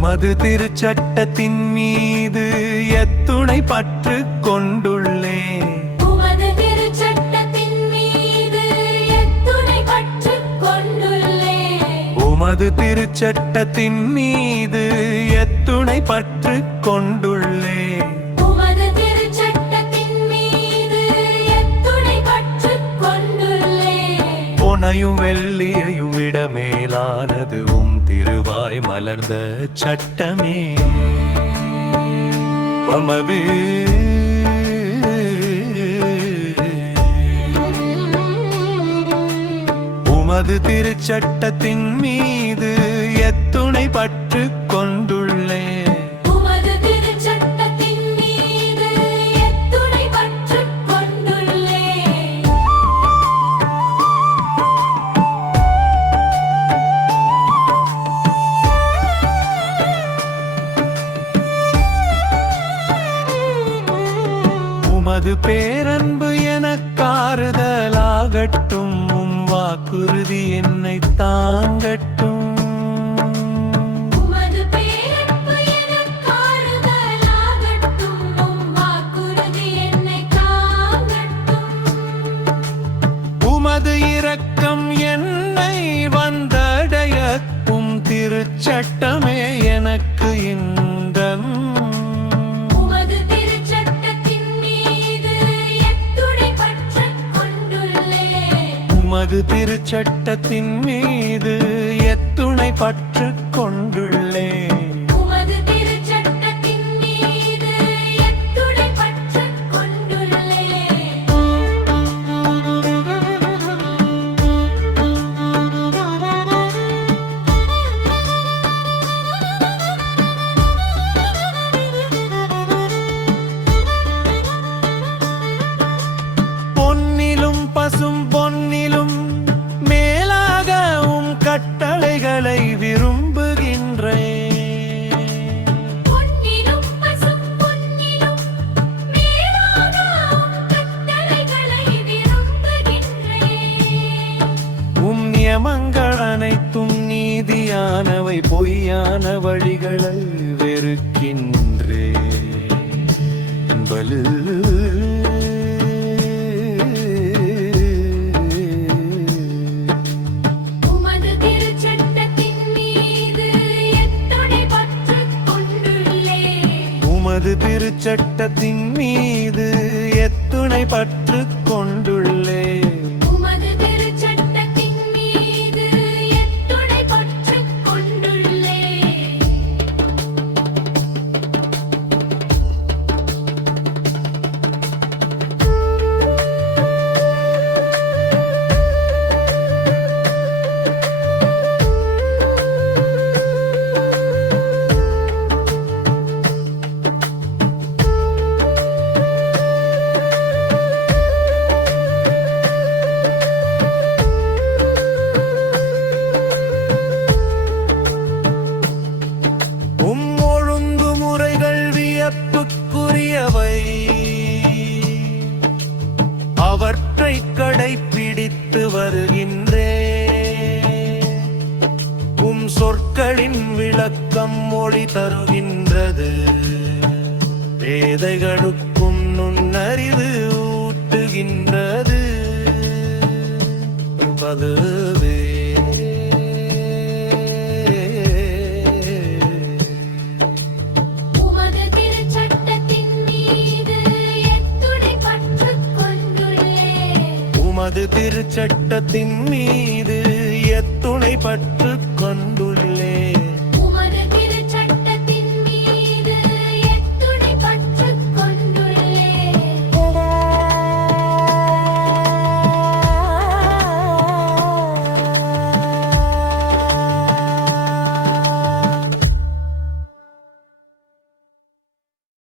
உமது திருச்சட்டத்தின் மீது எத்துணை பற்று கொண்டுள்ளேன். உமது திருச்சட்டத்தின் மீது எத்துணை பற்று கொண்டுள்ளேன். உமது திருச்சட்டத்தின் மீது எத்துணை பற்று கொண்டுள்ளேன். உமது திருச்சட்டத்தின் மீது எத்துணை பற்று கொண்டுள்ளேன். பொனையும் வெள்ளியையும் விட மேலானது உம் திருவாய் மலர்ந்த சட்டமே. உமது உமது திருச்சட்டத்தின் மீது எத்துணை பற்று கொண்டுள்ளேன். உமது திருச்சட்டத்தின் மீது எத்துணை பற்று கொண்டுள்ளேன். உமது பேரன்பு எனக்காறுதலாகட்டும். உம் வாக்குறுதி என்னை தாங்கட்டும். உமது பேரன்பு எனக்காறுதலாகட்டும். உம் வாக்குறுதி என்னை தாங்கட்டும். உமது இரக்கம் என்னை வந்தடைய. உம் திருச்சட்டமே எனக்கு இன்பம். உமது திருச்சட்டத்தின் மீது எத்துணை பற்று கொண்டுள்ளேன். உமது திருச்சட்டத்தின் மீது எத்துணை பற்று கொண்டுள்ளேன். உமது திருச்சட்டத்தின் மீது எத்துணை பற்று கொண்டுள்ளேன். பொன்னிலும் பசும் பொன்னிலும் மேலாக உம் கட்டளைகளை விரும்புகின்றேன். பொன்னிலும் பசும் பொன்னிலும் மேலாக உம் கட்டளைகளை விரும்புகின்றேன். உம் நியமங்கள் அனைத்தும் நீதியானவை. பொய்யான வழிகளை வெறுக்கின்றேன். பலு உமது திருச்சட்டத்தின் மீது எத்துணை பற்று கொண்டுள்ளேன். உமது திருச்சட்டத்தின் மீது எத்துணை பற்று கொண்டுள்ளேன். உமது திருச்சட்டத்தின் மீது எத்துணை பற்று கொண்டுள்ளேன். உம் ஒழுங்குமுறைகள் வியப்புக்குரியவை. அவற்றை கடைப்பிடித்து வருகின்றேன். உம் சொற்களின் விளக்கம் மொழி தருகின்றது. பேதைகளுக்கும் நுண்ணறிவு ஊட்டுகின்றது. பதுவே உமது திருச்சட்டத்தின் மீது எத்துணை பற்று கொண்டுள்ளேன். உமது திருச்சட்டத்தின் மீது எத்துணை பற்று